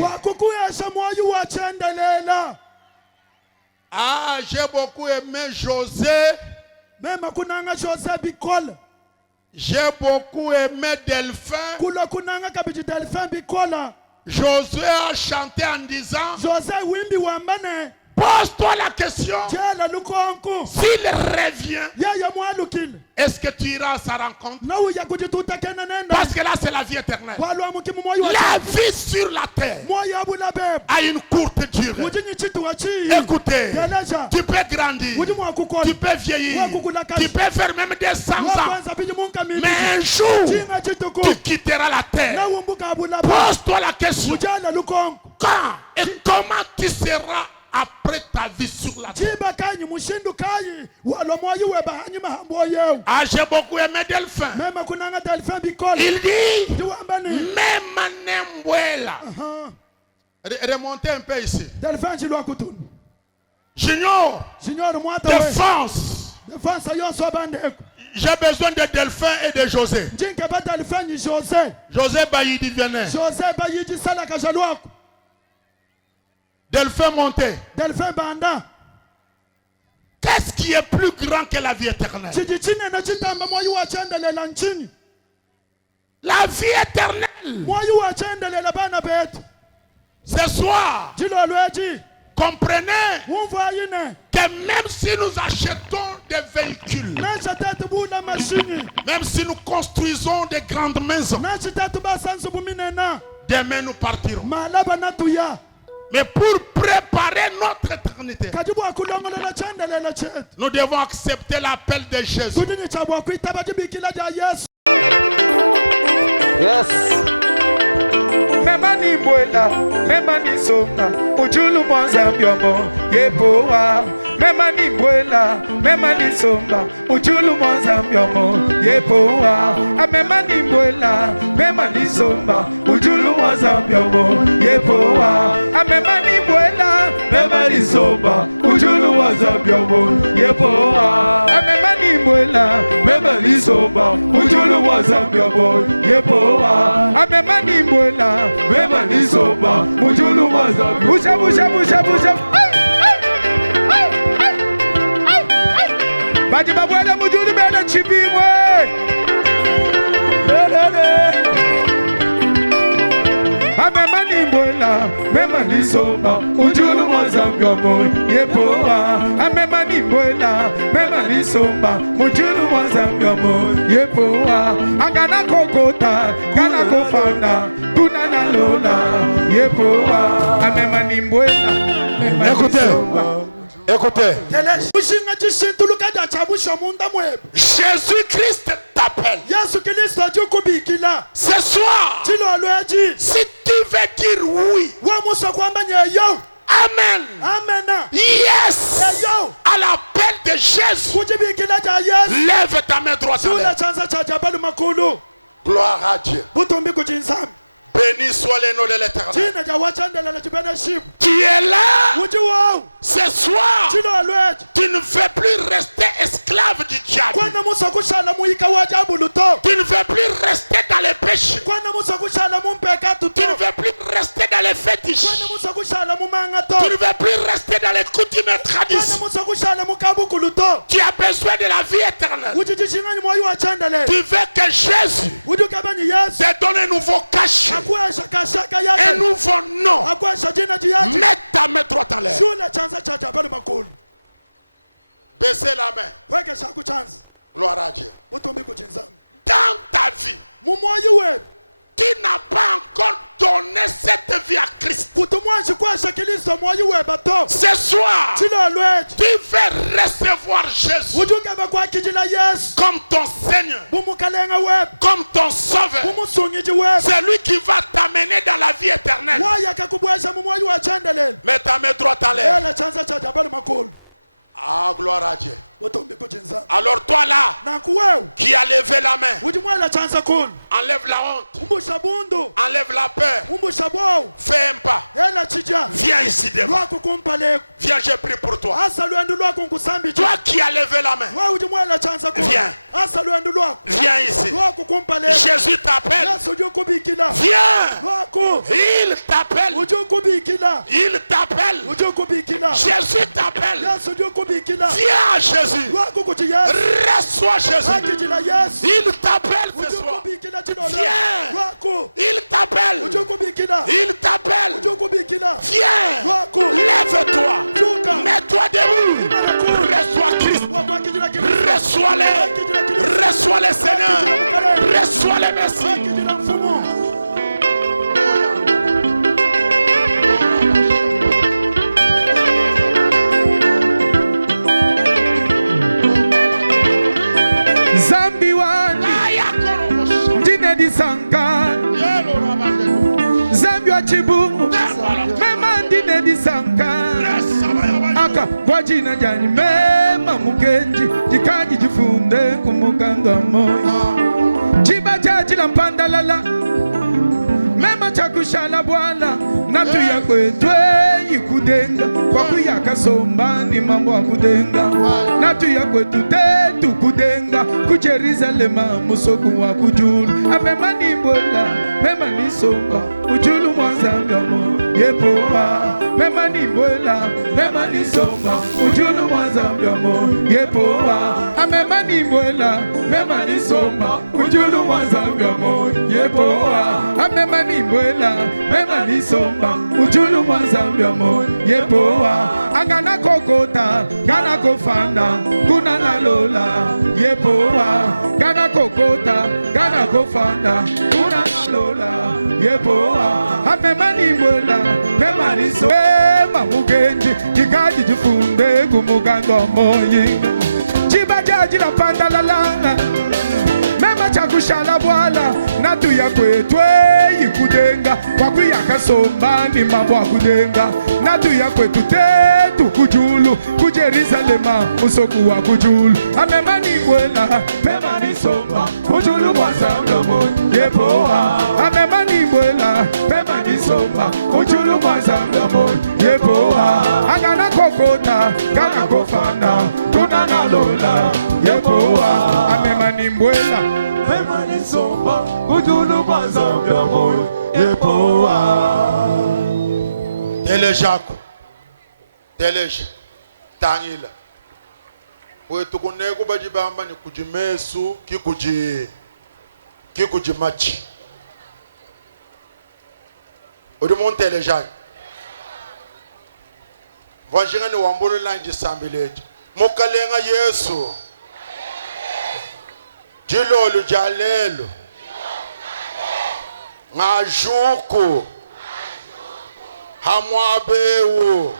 Ah, j'ai beaucoup aimé José. J'ai beaucoup aimé Delphin. Josué a chanté en disant: pose-toi la question, s'il revient, est-ce que tu iras à sa rencontre? Parce que là c'est la vie éternelle. La vie sur la terre a une courte durée. Écoutez, tu peux grandir, tu peux vieillir, tu peux faire même des 100 ans, mais un jour tu quitteras la terre. Pose-toi la question, quand et comment tu seras après ta vie sur la terre? Ah, j'ai beaucoup aimé Delphin. Il dit, même Nembouela. Remontez un peu ici. Junior, défense. J'ai besoin de Delphin et de José. José Bayidi venait. Delphin monté. Qu'est-ce qui est plus grand que la vie éternelle? La vie éternelle. Ce soir, comprenez que même si nous achetons des véhicules, même si nous construisons des grandes maisons, demain nous partirons. Mais pour préparer notre éternité, nous devons accepter l'appel de Jésus. Yes. Memani mwela, memani songa, ujulu mwanzambiomo, yepowa. Memani mwela, memani songa, ujulu mwanzambiomo, yepowa. Memani mwela, memani songa, ujulu mwanzambiomo, yepowa. Memani mwela, memani songa, ujulu mwanzambiomo, yepowa. Memani mwela, memani songa, ujulu mwanzambiomo, yepowa. Memani mwela, memani songa, ujulu mwanzambiomo. Busha, busha, busha, busha. Badi babwela mujulu bela chibimwe. Memani mwela, memani songa, ujulu mwanzambiomo, yepowa. Memani mwela, memani songa, ujulu mwanzambiomo, yepowa. Angana kokota, gana kofanda, tunana lola, yepowa. Memani mwela, memani songa. Écoutez. Jésus-Christ t'appelle. Ce soir, si tu veux dire oui, Amen. Yes. À l'appel de Jésus, lève ta main droite. Gloire à Dieu. Béni soit le nom de l'Éternel. Tu es là. Ce soir, tu ne veux plus rester esclave du diable. Tu ne veux plus rester dans les péchés. Tu ne veux plus rester dans les fétiches. Tu ne veux plus rester dans les coutumes et traditions. Tu as besoin de la vie éternelle. Tu veux que Jésus te donne un nouveau cachet, un nouveau nom. Mets ta main droite en l'air. Baissez la main. Gloire à Dieu. Dans ta vie, tu n'as pas encore donné cette vie à Christ. Ce soir, tu veux recevoir Jésus comme ton Seigneur, comme ton Sauveur. C'est lui qui va t'amener dans la vie éternelle. Mets ta main droite en l'air. Ah, gloire à Dieu. Alors toi là, qui a levé la main, enlève la honte, enlève la peur, fais un pas, viens ici devant. Viens, je prie pour toi. Toi qui as levé la main, viens. Viens ici. Jésus t'appelle. Viens. Il t'appelle. Il t'appelle. Jésus t'appelle. Viens, Jésus. Reçois Jésus. Il t'appelle ce soir. Viens. Il t'appelle. Il t'appelle. Viens. Lève-toi. Mets-toi debout. Reçois Christ. Reçois-les. Reçois les Seigneur. Reçois les merci. Zambi wa chibu mema ndine disanga aka kwa jina jani mema mukenji jikaji jifunde kumuganga moyo jiba jaji la mpanda lala mema chakushala bwala natu ya kwetwe ikudenga kwa kuyaka somba ni mambo akudenga natu ya kwetu tetu kudenga kujerizalema musoku wa kujulu amemani mbola memani somba ujulu mwanzangamo yepoa memani mbola memani somba ujulu mwanzangamo yepoa amemani mbola memani somba ujulu mwanzangamo yepoa amemani mbola memani somba ujulu mwanzangamo yepoa angana kokota gana kofanda kuna nalola yepoa gana kokota gana kofanda kuna nalola yepoa amemani mbola memani somba mugenji jikaji jifunde kumuganga moyi jibajaji la panda lalala mema chakushala bwala natu ya kwetwe ikudenga kwa kuyaka somba ni mambo akudenga natu ya kwetu tetu kujulu kujerizalema musoku wa kujulu amemani mwela memani somba kujulu mwazangamo yepoa amemani mwela memani somba kujulu mwazangamo yepoa angana kokota gana kofanda kuna nalola yepoa amemani mwela memani somba kujulu mwazangamo yepoa Telejako. Teleje. Tangila. Wetu kuneko bajibamba ni kujimesu kikujimachi. Odimon telejani. Vanjinga ni wambolo lanji sambileji. Mukalenga Yesu. Jilolu jalelo. Ngajuku. Hamwabeu.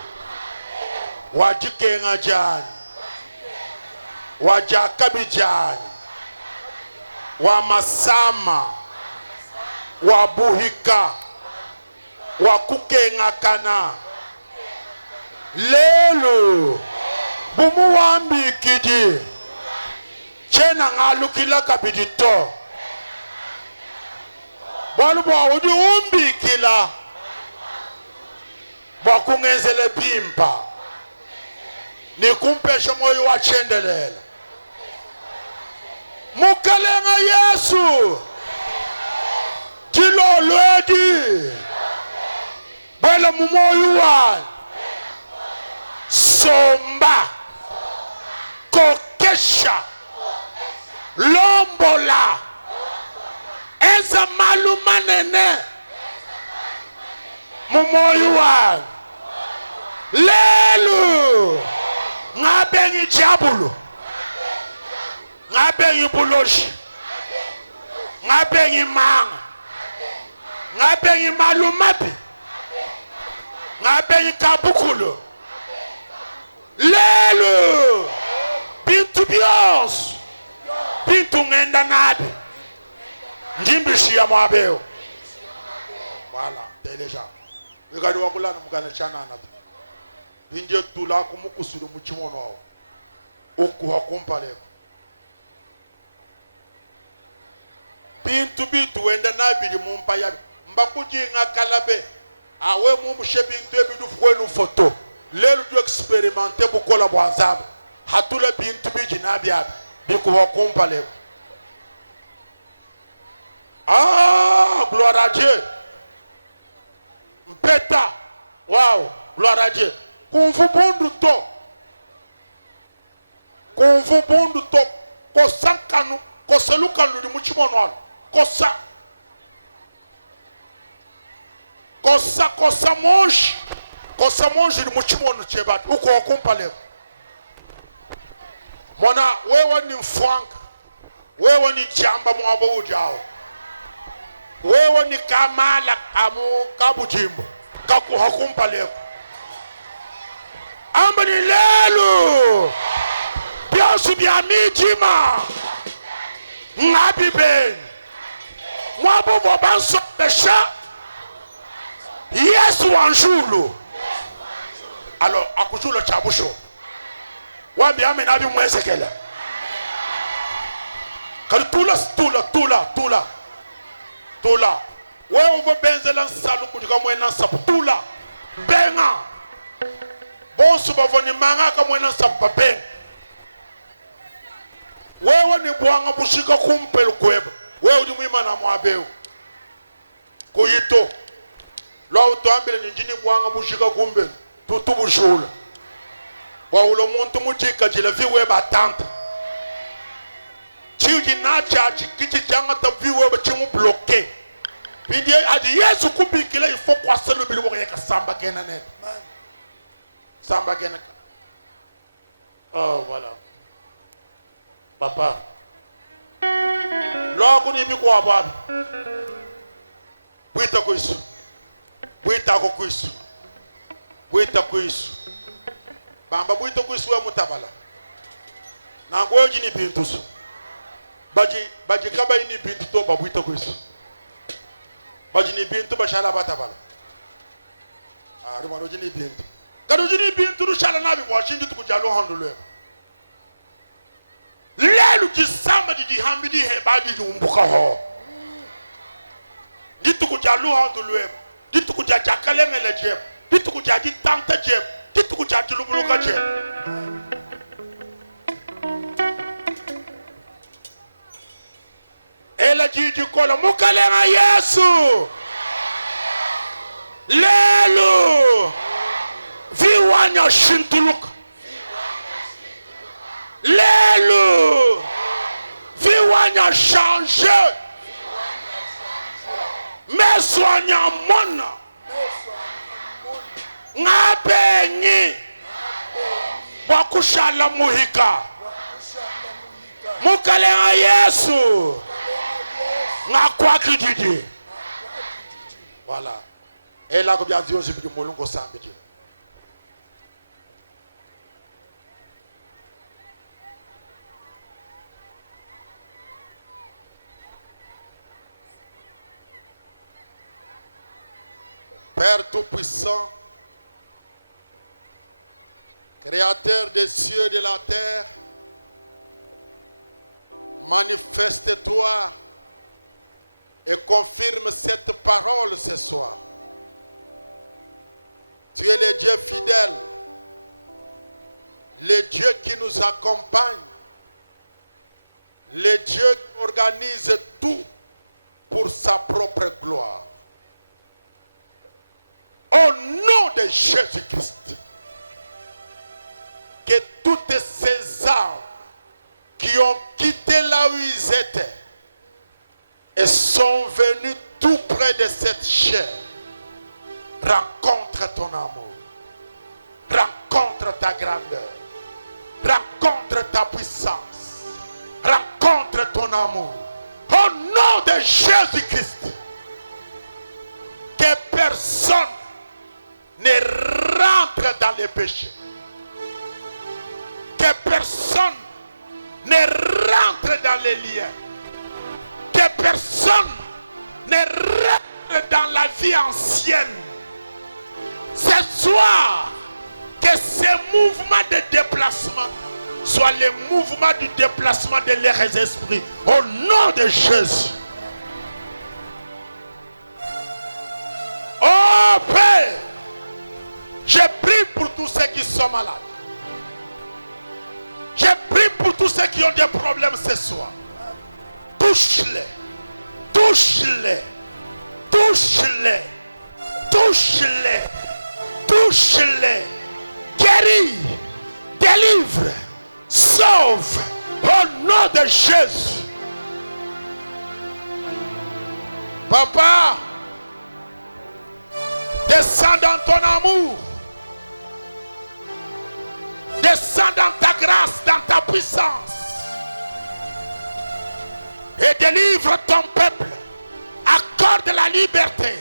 wajikenga jani wajakabi jani wamasama wabuhika wakukenga kana lelo bumu wambikidi chena ngalukila kabidito bwalu bwa udi umbikila bwakungenzele bimpa nikumpesha moyo wachendelela mukalenga Yesu jilolwedi bwela mumoyo wani somba kokesha lombola eza malumanene mumoyo wani lelo ngabengi jabulo ngabengi buloshi ngabengi manga ngabengi malumabi ngabengi kabukulo lelo bintu byos bintu ngenda nabi ndimbishi ya mwabeo wala teleja wikadi wakulana mukana chanana binje tula kumukusulu muchimono wao okuha kumpaleko bintu bitu wenda nabili mumpa yabi mbakujinga kalabe awe mumushe bintu ebidu fwenu foto lelo du expérimenter bukola bwanzabe hatula bintu biji nabiabi bikuha kumpaleko gloire à Dieu mpeta wow gloire à Dieu konfu bundu to kosankanu koselukanu di muchimono kosa monji di muchimono chebati uko okumpale mona wewe ni mfwanka wewe ni jamba mwabo ujao wewe ni kamala amu kabujimbo kakuhakumpale amba ni lelo byasu bya mijima ngabi ben mwabo bobanso pesha Yesu wanjulu alors akujulo chabusho wambi ame nabi mwesekele kali tula wewe vo benzela nsalu kudika mwena sapu tula benga bonsu bavoni manga ka mwena sapu benga wewe ni bwanga bushika kumpelu kweba wewe di mwima na mwabeu kuyito lo utambile ninjini bwanga bushika kumpelu tutu bushula wa ulo muntu mujika jila viwe batanta chiuji na chachi kiti janga ta viwe ba chimu bloqué bindi adi Yesu kubikile il faut kwa selu bilu wo yeka samba kena nen samba kena oh voilà papa logo ni mi kwa babi buita ko isu bamba buita ko isu wa mutabala na ngoji ni bintusu baji kaba ini bintu to babuita ko isu baji ni bintu bashala batabala rumano jini bintu kadu jini bintu rushala nabi bo shindi tukujalo handulwe lelu kisama di hambidi hebadi jumbuka ho ditu kujalu handulwe ditu kujajakale mele jeb ditu kujaji tanta jeb ditu kujaji lubuluka jeb ela jiji kola mukalenga Yesu lelu viwanya shintuluka lelu viwanya changer meswanya mona ngabengi wakushala muhika mukalenga Yesu ngakwaki didi voilà ela ko bya zio sibidi mulungu sambidi Père Tout-Puissant, Créateur des cieux et de la terre, manifeste-toi et confirme cette parole ce soir. Tu es le Dieu fidèle, le Dieu qui nous accompagne, le Dieu qui organise tout pour sa propre gloire. Au nom de Jésus-Christ, que toutes ces âmes qui ont quitté là où ils étaient et sont venus tout près de cette chair, rencontre ton amour, rencontre ta grandeur, rencontre ta puissance, rencontre ton amour. Au nom de Jésus-Christ, que personne ne rentre dans les péchés, que personne ne rentre dans les liens, que personne ne rentre dans la vie ancienne. Ce soir, que ces mouvements de déplacement soient les mouvements du déplacement de leurs esprits. Au nom de Jésus. Oh Père, je prie pour tous ceux qui sont malades. Je prie pour tous ceux qui ont des problèmes ce soir. Touche-les. Touche-les. Touche-les. Touche-les. Touche-les. Guéris. Délivre. Sauve. Au nom de Jésus. Papa, descends dans ton amour. Descends dans ta grâce, dans ta puissance. Et délivre ton peuple. Accorde la liberté.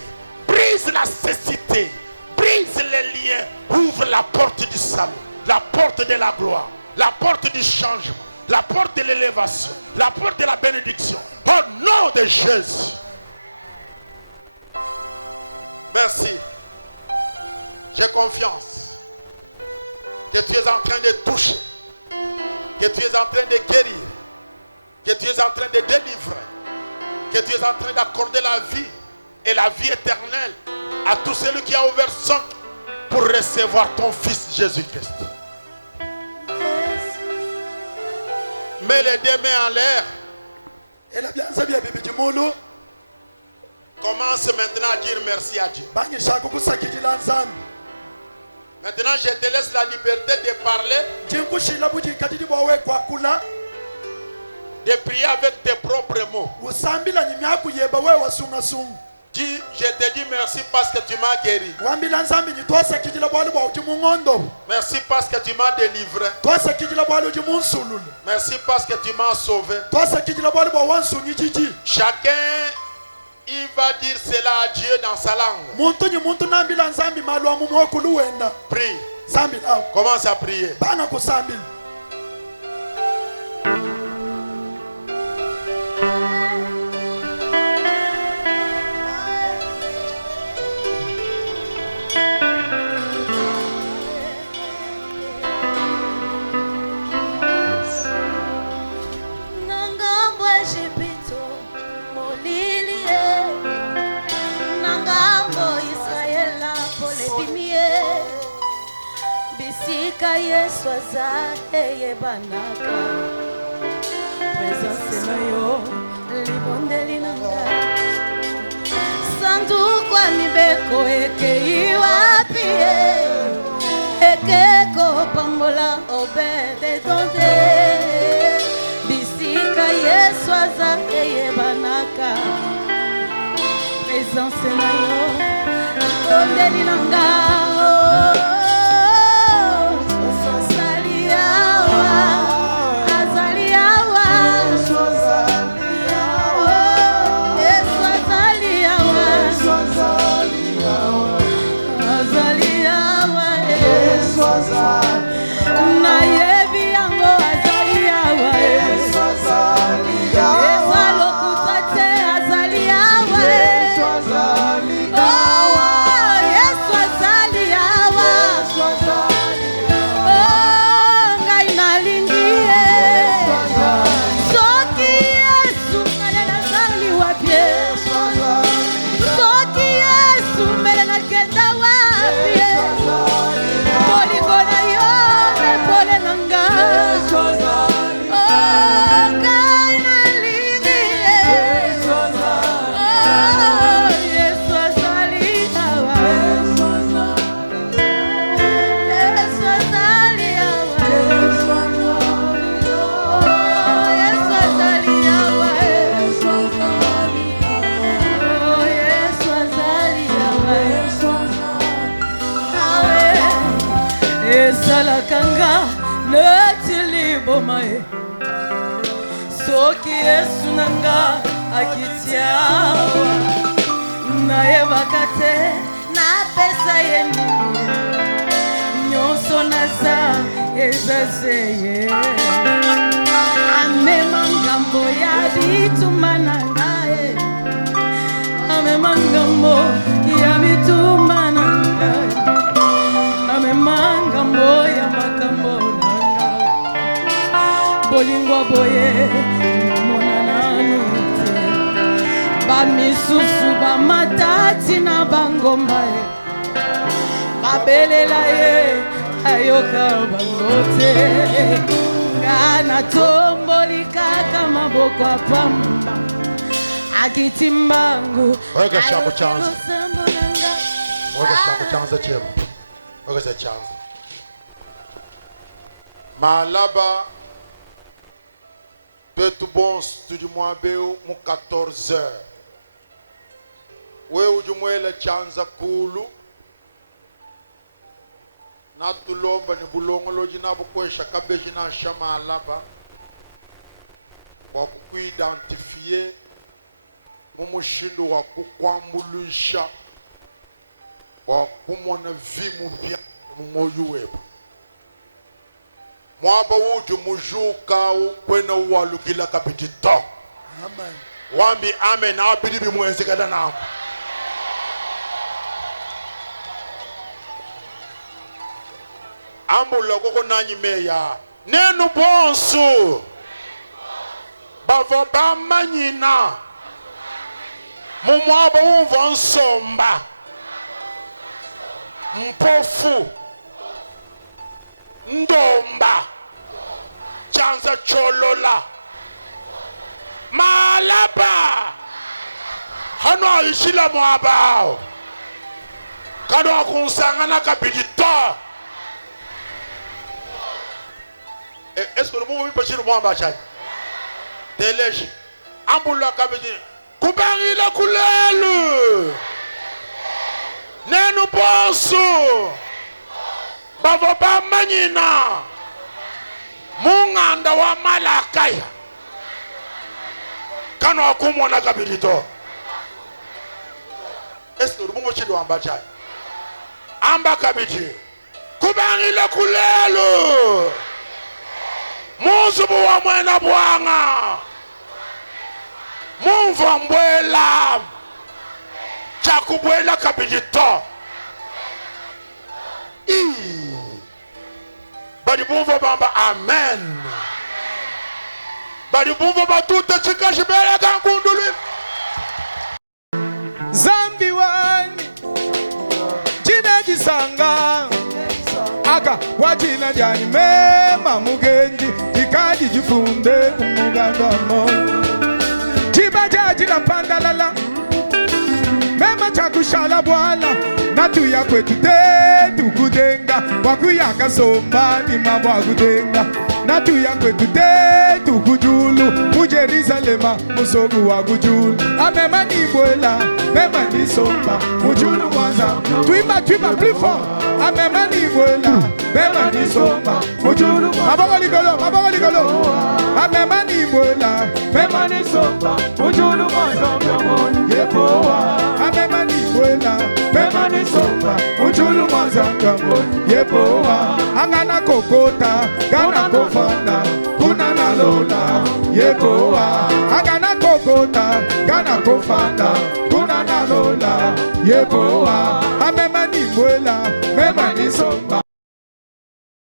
Brise la cécité. Brise les liens. Ouvre la porte du salut. La porte de la gloire. La porte du changement. La porte de l'élévation. La porte de la bénédiction. Au nom de Jésus. Merci. J'ai confiance que tu es en train de toucher, que tu es en train de guérir, que tu es en train de délivrer, que tu es en train d'accorder la vie et la vie éternelle à tout celui qui a ouvert son cœur pour recevoir ton Fils Jésus-Christ. Mets les deux mains en l'air. Commence maintenant à dire merci à Dieu. Maintenant, je te laisse la liberté de parler, de prier avec tes propres mots. Dis, je te dis merci parce que tu m'as guéri. Merci parce que tu m'as délivré. Merci parce que tu m'as sauvé. Chacun, il va dire cela à Dieu dans sa langue. Prie. Commence à prier. Yesu azaye banaka presence na yo libondeli nanga sanduku mibeko eke wapi eke ko pambola obede donde bisika Yesu azaye banaka presence na yo libondeli nanga. Azali, Lakanga netilibomae soki Yesu nanga akitiawa naye bakate na pesa yeni nyonso naza ezazeye amema ngambo ya bituma nangae amema ngambo ya bituma nangae amema ngambo ya makambo nanga bolingwa boye monana nute bamisusu bamatati na bangomba babelela ye ayoka bangote ngana tomboli kaka maboko apamba akitimbangu weka shambo chanza chemo weka chanza malaba petu bon studi mwabeu mu 14h we ujumwele chanza kulu na tulomba ni bulongoloji na bukwesha kabeji na shama alaba wa kukuidentifie mumushindo wa kukwambulisha wa kumona vimu vya mmoju weba mwaba wuju mujuka kwena uwalugila kabitito amen wambi amen na wapidi bimwenzi kada nako ambula koko nanyi meya nenu bonsu bavo bamanyina mumwaba wumva nsomba mpofu ndomba chanza cholola malaba hano aishila mwabao kano akunsangana kabidito. Est-ce que le mot peut dire moi bachai Délège ambula kabidi kubari la kulelu nenu bosu bavo bamanyina munganda wa malakaya kano akumona kabidito. Est-ce que le mot peut dire bachai amba kabidi kubari la kulelu muzubu wa mwena bwanga mumva mbwela chakubwela kabidito badi bumva bamba amen badi bumva batute chikashibela kankunduli zambi wani jina jisanga aka wajina jani mema mugenji jikaji jifunde kumugandamo jibajaji la pandalala mema chakushala bwala natu ya kwetu tetu kudenga wakuyaka somba ni mambo kudenga natu ya kwetu tetu kujulu mu Jerusalema musogu wa kujulu amema ni bwela mema ni somba mujulu mwanza tuimba plus fort amema ni bwela mema ni somba mujulu maboko ligolo amema ni bwela mema ni somba mujulu mwanza yepoa amema ni bwela mema ni somba mujulu mwanza yepoa angana kokota gana kofanda kuna na lola yepoa angana kokota gana kofanda kuna na lola yepoa amema ni bwela mema ni somba